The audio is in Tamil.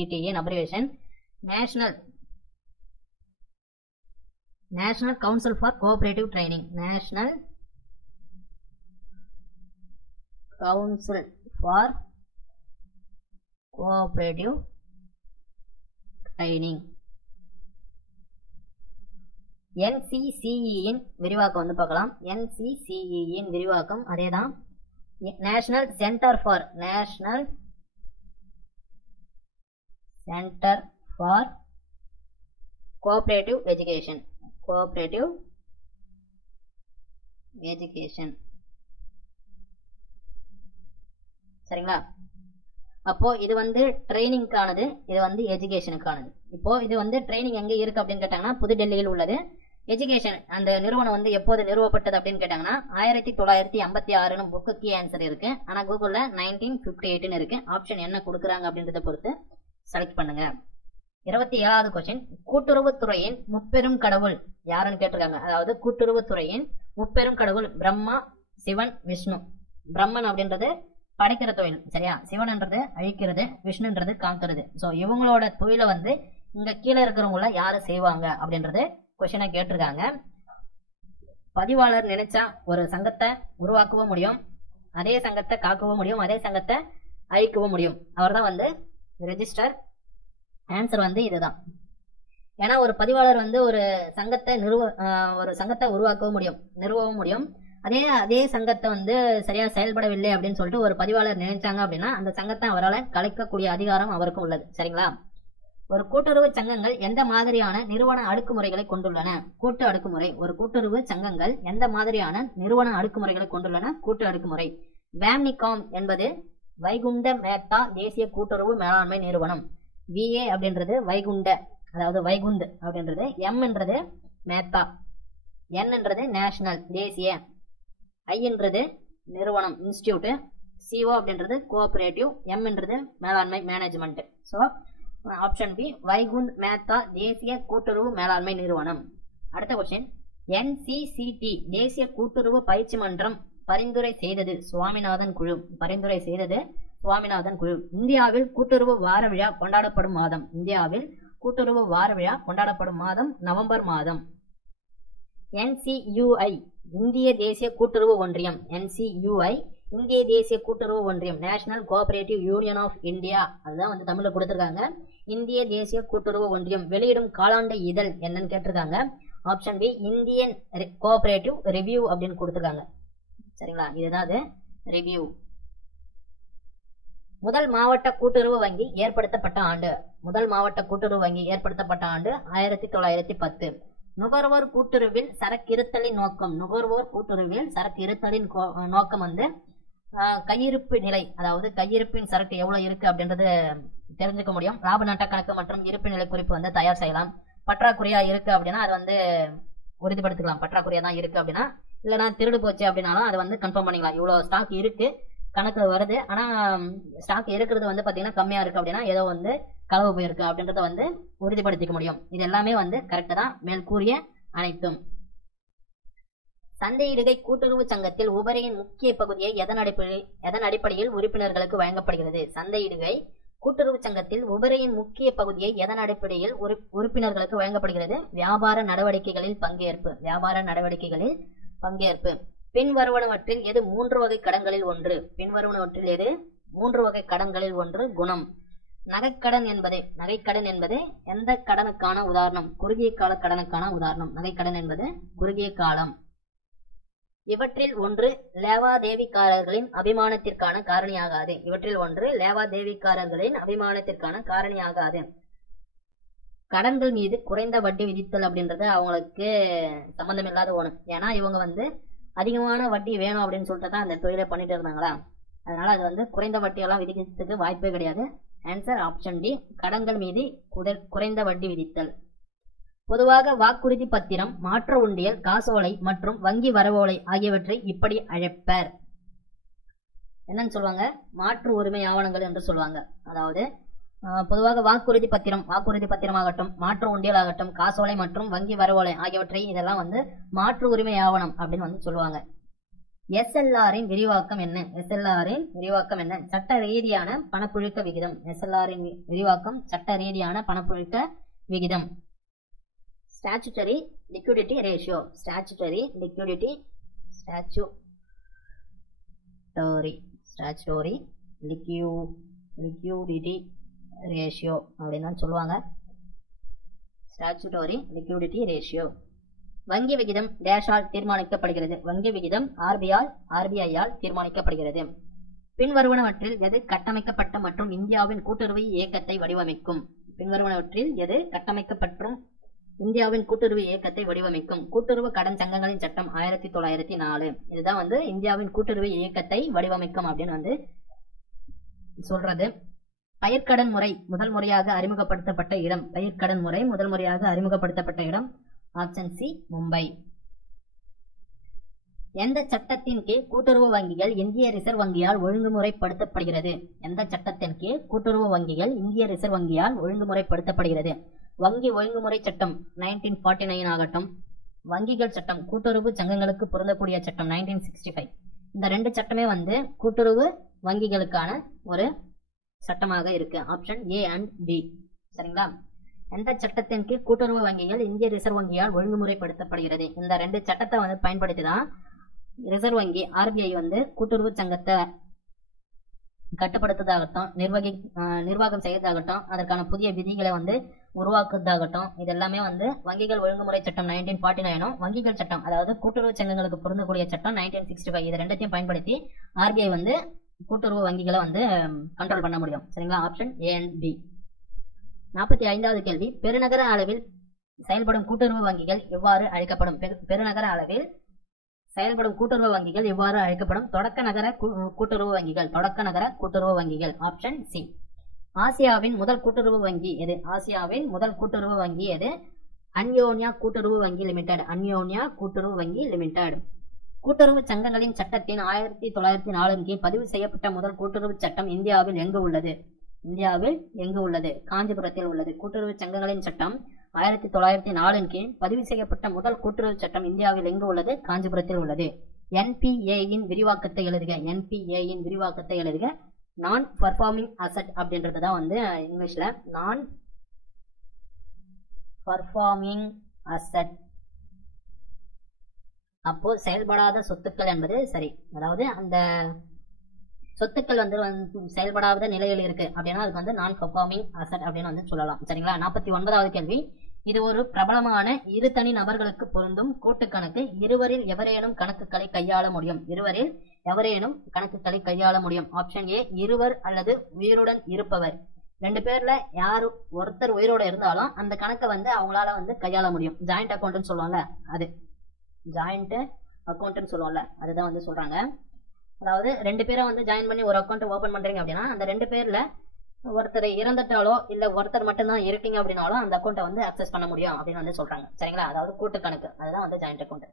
NCCT in abbreviation, National Council for Cooperative Training. National Council for Cooperative Training. NCCE இன் விரிவாக்கம் வந்து பார்க்கலாம். NCCE இன் விரிவாக்கம் அதேதான். National Center for Cooperative Education. சரிங்களா? அப்போ இது வந்து ட்ரைனிங்கானது, இது வந்து எஜுகேஷனுக்கானது. இப்போ இது வந்து ட்ரைனிங் எங்க இருக்கு அப்படின்னு கேட்டாங்கன்னா புதுடெல்லியில் உள்ளது. எஜுகேஷன் அந்த நிறுவனம் வந்து எப்போது நிறுவப்பட்டது அப்படின்னு கேட்டாங்கன்னா 1956 புக்கு கீ ஆன்சர் இருக்கு. ஆனா கூகுள்ல 1958 இருக்கு. ஆப்ஷன் என்ன கொடுக்குறாங்க அப்படின்றத பொறுத்து செலக்ட் பண்ணுங்க. 27வது கொஸ்டின், கூட்டுறவுத்துறையின் முப்பெரும் கடவுள் யாருன்னு கேட்டிருக்காங்க. அதாவது கூட்டுறவுத்துறையின் முப்பெரும் கடவுள் பிரம்மா, சிவன், விஷ்ணு. பிரம்மன் அப்படின்றது படைக்கிற தொழில், சரியா? சிவன்ன்றது அழிக்கிறது, விஷ்ணுன்றது காக்கிறது. ஸோ இவங்களோட தொழிலை வந்து இங்க கீழே இருக்கிறவங்கள யாரு செய்வாங்க அப்படின்றது கொஸ்டினை கேட்டிருக்காங்க. பதிவாளர் நினைச்சா ஒரு சங்கத்தை உருவாக்கவும் முடியும், அதே சங்கத்தை காக்கவும் முடியும், அதே சங்கத்தை அழிக்கவும் முடியும். அவர் தான் வந்து ரெஜிஸ்டர். ஆன்சர் வந்து இதுதான். ஏன்னா ஒரு பதிவாளர் வந்து ஒரு சங்கத்தை உருவாக்கவும் முடியும், நிறுவவும் முடியும். அதே சங்கத்தை வந்து சரியா செயல்படவில்லை அப்படின்னு சொல்லிட்டு ஒரு பதிவாளர் நினைச்சாங்க அப்படின்னா அந்த சங்கத்தை அவரால் கலைக்கக்கூடிய அதிகாரம் அவருக்கும் உள்ளது. சரிங்களா? ஒரு கூட்டுறவு சங்கங்கள் எந்த மாதிரியான நிறுவன அடுக்குமுறைகளை கொண்டுள்ளன? கூட்டு அடுக்குமுறை. ஒரு கூட்டுறவு சங்கங்கள் எந்த மாதிரியான நிறுவன அடுக்குமுறைகளை கொண்டுள்ளன? கூட்டு அடுக்குமுறை. வேம்னிகாம் என்பது வைகுண்ட மேத்தா தேசிய கூட்டுறவு மேலாண்மை நிறுவனம். VA அப்படின்றது வைகுண்ட, அதாவது வைகுந்த் அப்படின்றது. M என்றது மேத்தா, N என்றது நேஷனல் தேசிய, I என்றது நிறுவனம் இன்ஸ்டிடியூட், CO அப்படின்றது கோஆபரேட்டிவ், M என்றது மேலாண்மை management. So option B Vaikunth Mehta தேசிய கூட்டுறவு மேலாண்மை நிறுவனம். அடுத்த கொஸ்டின், NCCT தேசிய கூட்டுறவு பயிற்சி மன்றம் பரிந்துரை செய்தது சுவாமிநாதன் குழு. இந்தியாவில் கூட்டுறவு வார விழா கொண்டாடப்படும் மாதம். நவம்பர் மாதம். NCUI இந்திய தேசிய கூட்டுறவு ஒன்றியம். இந்திய தேசிய கூட்டுறவு ஒன்றியம், national cooperative union of India. அதுதான் வந்து தமிழ்ல கொடுத்திருக்காங்க. இந்திய தேசிய கூட்டுறவு ஒன்றியம் வெளியிடும் காலாண்டு இதழ் என்னன்னு கேட்டிருக்காங்க. Option B Indian cooperative review அப்படின்னு கொடுத்திருக்காங்க. சரிங்களா? இதுதான் அது ரிவ்யூ. முதல் மாவட்ட கூட்டுறவு வங்கி ஏற்படுத்தப்பட்ட ஆண்டு 1910. நுகர்வோர் கூட்டுறவில் சரக்கிருத்தலின் நோக்கம் வந்து கையிருப்பு நிலை, அதாவது கையிருப்பின் சரக்கு எவ்வளவு இருக்கு அப்படின்றது தெரிஞ்சுக்க முடியும். லாப நட்ட கணக்கு மற்றும் இருப்பு நிலை குறிப்பு வந்து தயார் செய்யலாம். பற்றாக்குறையா இருக்கு அப்படின்னா அது வந்து உறுதிப்படுத்திக்கலாம். பற்றாக்குறையா தான் இருக்கு அப்படின்னா, இல்லைனா திருடு போச்சு அப்படின்னாலும் அதை வந்து கன்ஃபார்ம் பண்ணிக்கலாம். இவ்வளவு ஸ்டாக் இருக்கு கணக்கு வருது, ஆனா ஸ்டாக் இருக்கிறது வந்து பாத்தீங்கன்னா கம்மியா இருக்கு அப்படின்னா ஏதோ வந்து களவு போயிருக்கு அப்படின்றத வந்து உறுதிப்படுத்திக்க முடியும். இது எல்லாமே வந்து கரெக்ட் தான், மேல் கூறிய அனைத்தும். சந்தையிடுகை கூட்டுறவு சங்கத்தில் உபரியின் முக்கிய பகுதியை எதன் அடிப்படையில் உறுப்பினர்களுக்கு வழங்கப்படுகிறது? சந்தையிடுகை கூட்டுறவு சங்கத்தில் உபரியின் முக்கிய பகுதியை எதன் அடிப்படையில் உறுப்பினர்களுக்கு வழங்கப்படுகிறது? வியாபார நடவடிக்கைகளில் பங்கேற்பு. பின்வருவனவற்றில் எது 3 வகை கடன்களில் ஒன்று? குணம். நகைக்கடன் என்பது எந்த கடனுக்கான உதாரணம்? குறுகிய கால கடனுக்கான உதாரணம். நகைக்கடன் என்பது குறுகிய காலம். இவற்றில் ஒன்று லேவாதேவிக்காரர்களின் அபிமானத்திற்கான காரணியாகாது. கடன்கள் மீது குறைந்த வட்டி விதித்தல் அப்படின்றது அவங்களுக்கு சம்பந்தம் இல்லாத ஒண்ணு. ஏன்னா இவங்க வந்து அதிகமான வட்டி வேணும் அப்படின்னு சொல்லிட்டு தான் அந்த தொழிலை பண்ணிட்டு இருந்தாங்களா, அதனால அது வந்து குறைந்த வட்டியெல்லாம் விதிக்கிறதுக்கு வாய்ப்பே கிடையாது. ஆன்சர் ஆப்ஷன் டி, கடன்கள் மீது குறைந்த வட்டி விதித்தல். பொதுவாக வாக்குறுதி பத்திரம், மாற்று உண்டியல், காசோலை மற்றும் வங்கி வரவோலை ஆகியவற்றை இப்படி அழைப்பர். என்னன்னு சொல்லுவாங்க? மாற்று உரிமை ஆவணங்கள் என்று சொல்லுவாங்க. அதாவது பொதுவாக வாக்குறுதி பத்திரமாகட்டும், மாற்று உண்டியல் ஆகட்டும், காசோலை மற்றும் வங்கி வரவோலை ஆகியவற்றை இதெல்லாம் வந்து மாற்று உரிமை ஆவணம் அப்படின்னு வந்து சொல்லுவாங்க. எஸ்எல்ஆரின் விரிவாக்கம் என்ன? எஸ்எல்ஆரின் விரிவாக்கம் என்ன? சட்ட ரீதியான பணப்புழக்க விகிதம். எஸ்எல்ஆரின் விரிவாக்கம் சட்ட ரீதியான பணப்புழக்க விகிதம். Statutory liquidity ratio. Statutory liquidity statutory liquidity ratio அப்படின்னு தான் சொல்லுவாங்க. Statutory liquidity ratio. வங்கி விகிதம் டேஷால் தீர்மானிக்கப்படுகிறது. வங்கி விகிதம் ஆர்பிஐயால் தீர்மானிக்கப்படுகிறது. பின்வருவனவற்றில் எது கட்டமைக்கப்பட்ட மற்றும் இந்தியாவின் கூட்டுறவு இயக்கத்தை வடிவமைக்கும்? பின்வருவனவற்றில் எது கட்டமைக்கப்பட்டும் இந்தியாவின் கூட்டுறவு இயக்கத்தை வடிவமைக்கும்? கூட்டுறவு கடன் சங்கங்களின் சட்டம் 1904. இதுதான் வந்து இந்தியாவின் கூட்டுறவு இயக்கத்தை வடிவமைக்கும் அப்படின்னு சொல்றது. பயிர்க்கடன் முறை முதல் முறையாக அறிமுகப்படுத்தப்பட்ட இடம். பயிர்க்கடன் முறை முதல் முறையாக அறிமுகப்படுத்தப்பட்ட இடம் ஆப்ஷன் சி, மும்பை. எந்த சட்டத்தின் கீழ் கூட்டுறவு வங்கிகள் இந்திய ரிசர்வ் வங்கியால் ஒழுங்குமுறைப்படுத்தப்படுகிறது? எந்த சட்டத்தின் கீழ் கூட்டுறவு வங்கிகள் இந்திய ரிசர்வ் வங்கியால் ஒழுங்குமுறைப்படுத்தப்படுகிறது? வங்கி ஒழுங்குமுறை சட்டம் 1949 ஆகட்டும், வங்கிகள் சட்டம் கூட்டுறவு சங்கங்களுக்கு பொருந்தக்கூடிய சட்டம் 1965. இந்த ரெண்டு சட்டமே வந்து கூட்டுறவு வங்கிகளுக்கான ஒரு சட்டமாக இருக்கு. Option A and D. சரிங்களா? எந்த சட்டத்தின் கீழ் கூட்டுறவு வங்கிகள் இந்திய ரிசர்வ் வங்கியால் ஒழுங்குமுறைப்படுத்தப்படுகிறது? இந்த ரெண்டு சட்டத்தை வந்து பயன்படுத்தி தான் ரிசர்வ் வங்கி ஆர்பிஐ வந்து கூட்டுறவு சங்கத்தை கட்டுப்படுத்துவதாகட்டும், நிர்வாகம் செய்வதாகட்டும், அதற்கான புதிய விதிகளை வந்து உருவாக்குவதாகட்டும், இது எல்லாமே வந்து வங்கிகள் ஒழுங்குமுறை சட்டம் 1949, வங்கிகள் சட்டம் அதாவது கூட்டுறவு சங்கங்களுக்கு பொருந்தக்கூடிய சட்டம் 1965. இது ரெண்டத்தையும் பயன்படுத்தி ஆர்பிஐ வந்து கூட்டுறவு வங்கிகளை வந்து கண்ட்ரோல் பண்ண முடியும். சரிங்களா? Option A and D. 45வது கேள்வி. பெருநகர அளவில் செயல்படும் கூட்டுறவு வங்கிகள் எவ்வாறு அழைக்கப்படும்? பெருநகர அளவில் செயல்படும் கூட்டுறவு வங்கிகள் எவ்வாறு அழைக்கப்படும்? தொடக்க நகர கூட்டுறவு வங்கிகள். தொடக்க நகர கூட்டுறவு வங்கிகள். Option C. ஆசியாவின் முதல் கூட்டுறவு வங்கி எது? ஆசியாவின் முதல் கூட்டுறவு வங்கி எது? அன்யோன்யா கூட்டுறவு வங்கி லிமிடெட். அன்யோன்யா கூட்டுறவு வங்கி லிமிடெட். கூட்டுறவு சங்கங்களின் சட்டத்தின் 1904 கீழ் பதிவு செய்யப்பட்ட முதல் கூட்டுறவு சட்டம் இந்தியாவில் எங்கு உள்ளது? இந்தியாவில் எங்கு உள்ளது? காஞ்சிபுரத்தில் உள்ளது. கூட்டுறவு சங்கங்களின் சட்டம் 1904 கீழ் பதிவு செய்யப்பட்ட முதல் கூட்டுறவு சட்டம் இந்தியாவில் எங்கு உள்ளது? காஞ்சிபுரத்தில் உள்ளது. என்பிஏயின் விரிவாக்கத்தை எழுதுக. என்பிஏயின் விரிவாக்கத்தை எழுதுக. நான் பர்ஃபார்மிங் அசட் அப்படின்றது தான் வந்து இங்கிலீஷ்ல நான் பர்ஃபார்மிங் அசட். அப்போ செயல்படாத சொத்துக்கள் என்பது சரி. அதாவது அந்த சொத்துக்கள் வந்து செயல்படாத நிலையில் இருக்கு அப்படின்னா அதுக்கு வந்து நான் பர்ஃபார்மிங் அசட் அப்படின்னு வந்து சொல்லலாம். சரிங்களா? 49வது கேள்வி. இது ஒரு பிரபலமான இரு தனி நபர்களுக்கு பொருந்தும் கூட்டு கணக்கு. இருவரில் எவரேனும் கணக்குகளை கையாள முடியும். இருவரில் எவரேனும் கணக்குகளை கையாள முடியும். ஆப்ஷன் ஏ, இருவர் அல்லது உயிருடன் இருப்பவர். ரெண்டு பேர்ல யாரு ஒருத்தர் உயிரோட இருந்தாலும் அந்த கணக்கை வந்து அவங்களால வந்து கையாள முடியும். ஜாயிண்ட் அக்கௌண்ட்னு சொல்லுவாங்கல்ல, அது ஜாயிண்ட் அக்கௌண்ட்னு சொல்லுவோம்ல, அதுதான் வந்து சொல்றாங்க. அதாவது ரெண்டு பேரை வந்து ஜாயின் பண்ணி ஒரு அக்கௌண்ட் ஓபன் பண்றீங்க அப்படின்னா அந்த ரெண்டு பேர்ல ஒருத்தர் இறந்துட்டாலோ இல்ல ஒருத்தர் மட்டும்தான் இருக்கீங்க அப்படின்னாலும் அந்த அக்கௌண்ட்டை வந்து அக்சஸ் பண்ண முடியும் அப்படின்னு வந்து சொல்றாங்க. சரிங்களா? அதாவது கூட்டு கணக்கு, அதுதான் வந்து ஜாயிண்ட் அக்கௌண்ட்.